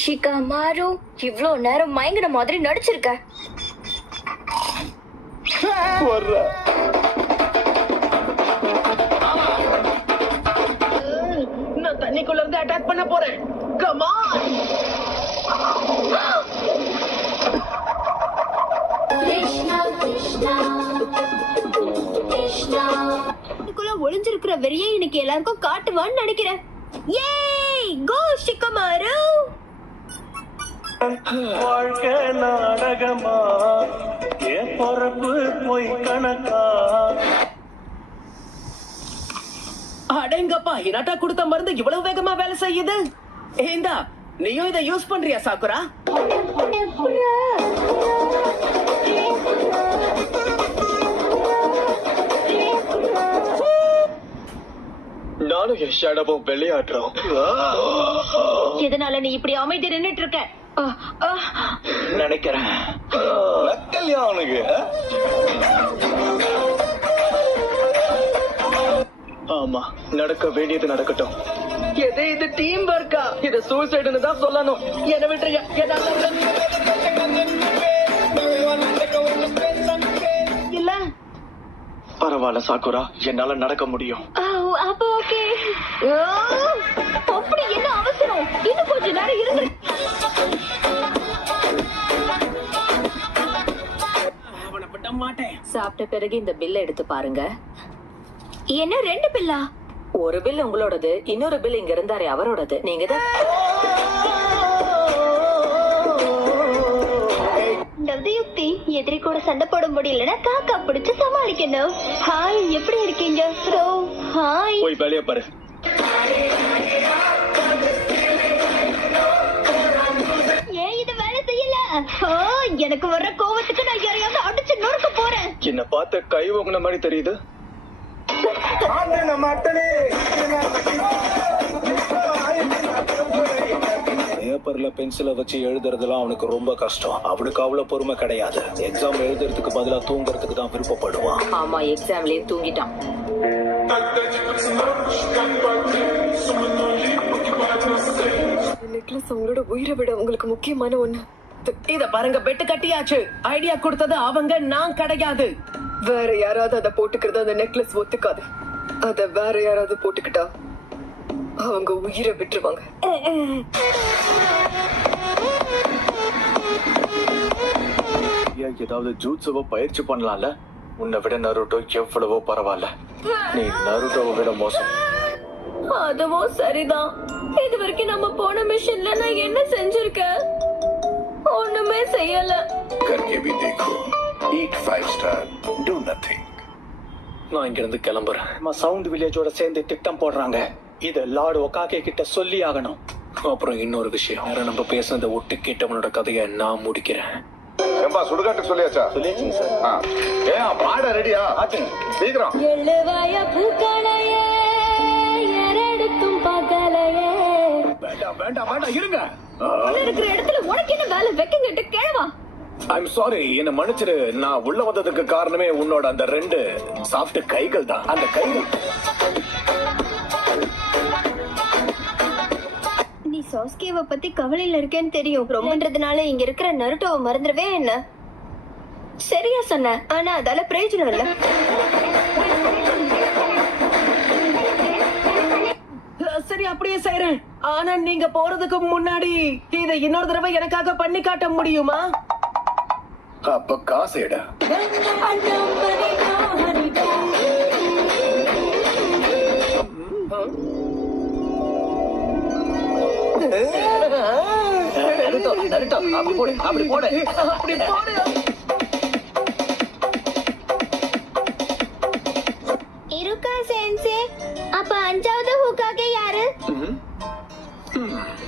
ஷிகாமாரு இவ்ளோ நேரம் மயங்கின மாதிரி நடிச்சிருக்க. நான் தண்ணிக்குள்ள இருந்து அட்டாக் பண்ண போறேன். Come on. கிருஷ்ணா கிருஷ்ணா கிருஷ்ணா இதுக்குள்ள ஒளிஞ்சிருக்கிற வெறியை இன்னைக்கு எல்லாருக்கும் காட்டுவான்னு நினைக்கிறேன். ஏய் கோ ஷிகாமாரு. வாழ்க்கை நாடகமா என் பொறுப்பு போய் கணக்கா. அடேங்கப்பா, இனாட்டா கொடுத்த மருந்து இவ்வளவு வேகமா வேலை செய்யுது. ஏண்டா நீயும் இதை யூஸ் பண்றியா சாக்குரா? நானும் என் ஷேடோவும் விளையாடுறோம். எதனால நீ இப்படி அமைதி நின்னுட்டு இருக்க? நினைக்கிறேன் அவனுக்கு. ஆமா, நடக்க வேண்டியது நடக்கட்டும். எது இது டீம் ஒர்க்கா? இது சூசைடுன்னு தான் சொல்லணும். என்ன விட்டுருங்க. இல்ல பரவாயில்ல சாக்குரா, என்னால நடக்க முடியும். அப்ப ஓகே. அப்படி என்ன அவசரம்? இன்னும் கொஞ்ச நேரம் இருந்து. சாப்பிட்ட பிறகு இந்த பில்ல எடுத்து பாருங்க. என்ன 2 பில்லா? ஒரு பில் உங்களோடது, இன்னொரு பில் இங்க இருந்தாரே அவரோடது. நீங்க தான் யுக்தி. எதிரி கூட சண்டை போட முடியலன்னா காக்கா பிடிச்சு சமாளிக்கணும். ஹாய், எப்படி இருக்கீங்க? ஹாய். போய் வேலைய பாரு. ஏன் இது வேலை செய்யல? எனக்கு வர்ற கோவத்துக்கு நான் யாரையாவது அடிச்சு நொறுக்க போறேன். என்ன பார்த்த கை ஓங்குன மாதிரி தெரியுது. பேப்பர்ல பென்சிலை வச்சு எழுதுறதுலாம் அவனுக்கு ரொம்ப கஷ்டம். அவனுக்கு அவ்வளவு பொறுமை கிடையாது. எக்ஸாம் எழுதுறதுக்கு பதிலா தூங்குறதுக்கு தான் விருப்பப்படுவான். ஆமா, எக்ஸாம்லயே தூங்கிட்டான். நெக்லஸ் உங்களோட உயிரை விட உங்களுக்கு முக்கியமான ஒண்ணு. இத பாருங்க, பெட்டு கட்டியாச்சு. ஐடியா கொடுத்தது அவங்க, நான் கிடையாது. வேற யாராவது அதை போட்டுக்கிறது அந்த நெக்லஸ் ஒத்துக்காது. அத வேற யாராவது போட்டுக்கிட்டா அவங்க உயிரை விட்டுருவாங்க. ஏதாவது ஜூட்ஸுவோ பயிற்சி பண்ணலாம்ல. உன்னை விட நருட்டோ எவ்வளவோ பரவாயில்ல. நீ நருட்டோவை விட மோசம். அதுவும் சரிதான். இது வரைக்கும் நம்ம போன மிஷன்ல நான் என்ன செஞ்சிருக்கேன்? ஒண்ணுமே செய்யல. करके भी देखो, eat 5 star, do nothing. நான் இங்க இருந்து கிளம்புறேன். சவுண்ட் வில்லேஜோட சேர்ந்து திட்டம் போடுறாங்க. இத லார்ட் ஒகாகே கிட்ட சொல்லி ஆகணும். அப்புறம் இன்னொரு விஷயம், நம்ம பேசுனத ஒட்டு கேட்டவனோட கதையை நான் முடிக்கிறேன். ஏம்பா சுடுகாட்டுக்கு சொல்லியாச்சா? சொல்லியாச்சுங்க சார். பாட ரெடியா? ஆச்சுங்க, சீக்கிரம். எழுவாய பூக்களையே எரடுத்தும் பகலையே. வேண்டாம் வேண்டாம் வேண்டாம், இருங்க. இருக்கிற இடத்துல உனக்கு என்ன வேலை? வெக்கங்கிட்டு கேளவா. ஐம் சாரி, என்ன மன்னிச்சிரு. நான் உள்ள வந்ததுக்கு காரணமே உன்னோட அந்த 2 சாஃப்ட் கைகள் தான். அந்த கைகள். நீ சாஸ்கேவை பத்தி கவலையில இருக்கேன்னு தெரியும். ரொம்பன்றதுனால இங்க இருக்கிற நருட்டோவை மறந்துடவே என்ன? சரியா சொன்ன, ஆனா அதால பிரயோஜனம் இல்ல. சரி, அப்படியே செய்றேன். ஆனா நீங்க போறதுக்கு முன்னாடி இதை இன்னொரு தடவை எனக்காக பண்ணி காட்ட முடியுமா? அப்ப காசு எடு. அப்படி போடு, அப்படி போடு, அப்படி போடு. இருக்கா சென்சே? அப்ப 5வது ஹூக்காகே யாரு?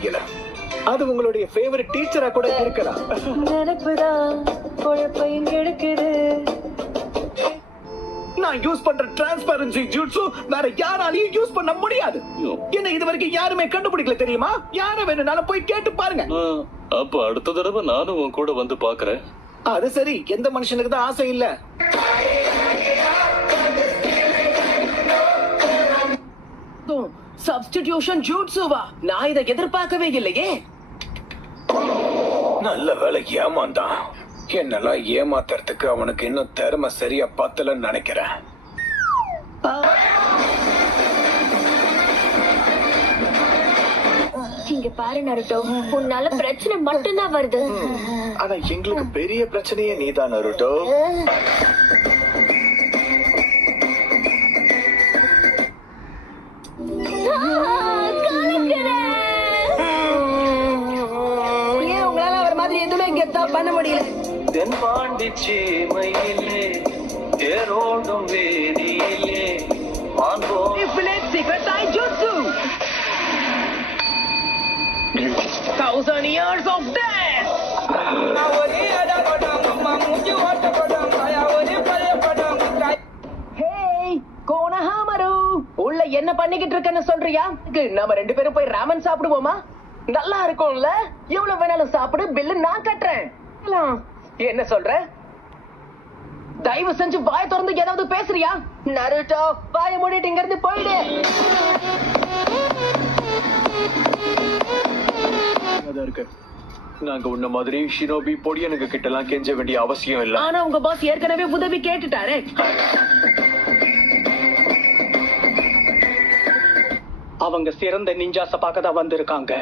இல்ல, அது உங்களுடைய ஃபேவரட் டீச்சரா கூட இருக்கலாம். நினைப்புதான் குழப்பையும் எடுக்குது. நான் யூஸ் பண்ற டிரான்ஸ்பரன்சி ஜூட்ஸு வேற யாராலையும் யூஸ் பண்ண முடியாது. என்ன இது வரைக்கும் யாருமே கண்டுபிடிக்கல தெரியுமா? யார வேணும்னாலும் போய் கேட்டு பாருங்க. அப்ப அடுத்த தடவை நானும் உன் கூட வந்து பாக்குறேன். அது சரி, எந்த மனுஷனுக்கு தான் ஆசை இல்ல? சப்ஸ்டிடியூஷன் ஜூட்ஸுவா? நான் இதை எதிர்பார்க்கவே இல்லையே. நல்ல வேலை ஏமாந்தான். என்னெல்லாம் ஏமாத்துறதுக்கு அவனுக்கு இன்னும் திறமை சரியா பத்தலன்னு நினைக்கிறேன். இங்க பாரு நருட்டோ, உன்னால பிரச்சனை மட்டும்தான் வருது. ஆனா எங்களுக்கு பெரிய பிரச்சனையே நீதான் நருட்டோ. ஏன் உங்களால அவர் மாதிரி எதுவுமே கெத்தா பண்ண முடியல? தென்பாண்டி சீமையிலே தேரோடும் வேதியிலே மான்போ Infinite Secret Taijutsu! 1000 years of death! Hey, கோனஹாமரு! உள்ள என்ன பண்ணிக்கிட்டு இருக்கன்னு சொல்றியா? நாம 2 பேரும் போய் ராமன் சாப்பிடுவோமா? நல்லா இருக்கும்ல? எவ்வளவு வேணாலும் சாப்பிடு, பில்லு நான் கட்டுறேன். என்ன சொல்ற? தயவு செஞ்சு வாய திறந்து ஏதாவது பேசுறியா? நருட்டோ, வாய மூடிட்டு இங்க இருந்து போயிடு. இருக்கு. நாங்க உன்ன மாதிரி ஷினோபி பொடியனுக்கு கிட்ட எல்லாம் கெஞ்ச வேண்டிய அவசியம் இல்ல. ஆனா உங்க பாஸ் ஏற்கனவே உதவி கேட்டுட்டாரே. அவங்க சிறந்த நிஞ்சாச பார்க்க தான் வந்திருக்காங்க.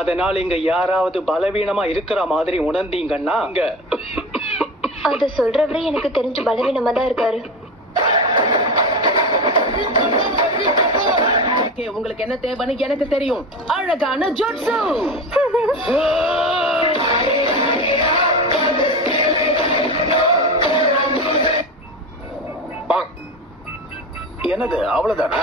அதனால இங்க யாராவது பலவீனமா இருக்கிற மாதிரி உணர்ந்தீங்கன்னா இங்க அத சொல்றவரே எனக்கு தெரிஞ்சு பலவீனமா தான் இருக்காரு. உங்களுக்கு என்ன தேவைன்னு எனக்கு தெரியும். அழகான ஜுட்சு. என்னது அவ்வளவுதானா?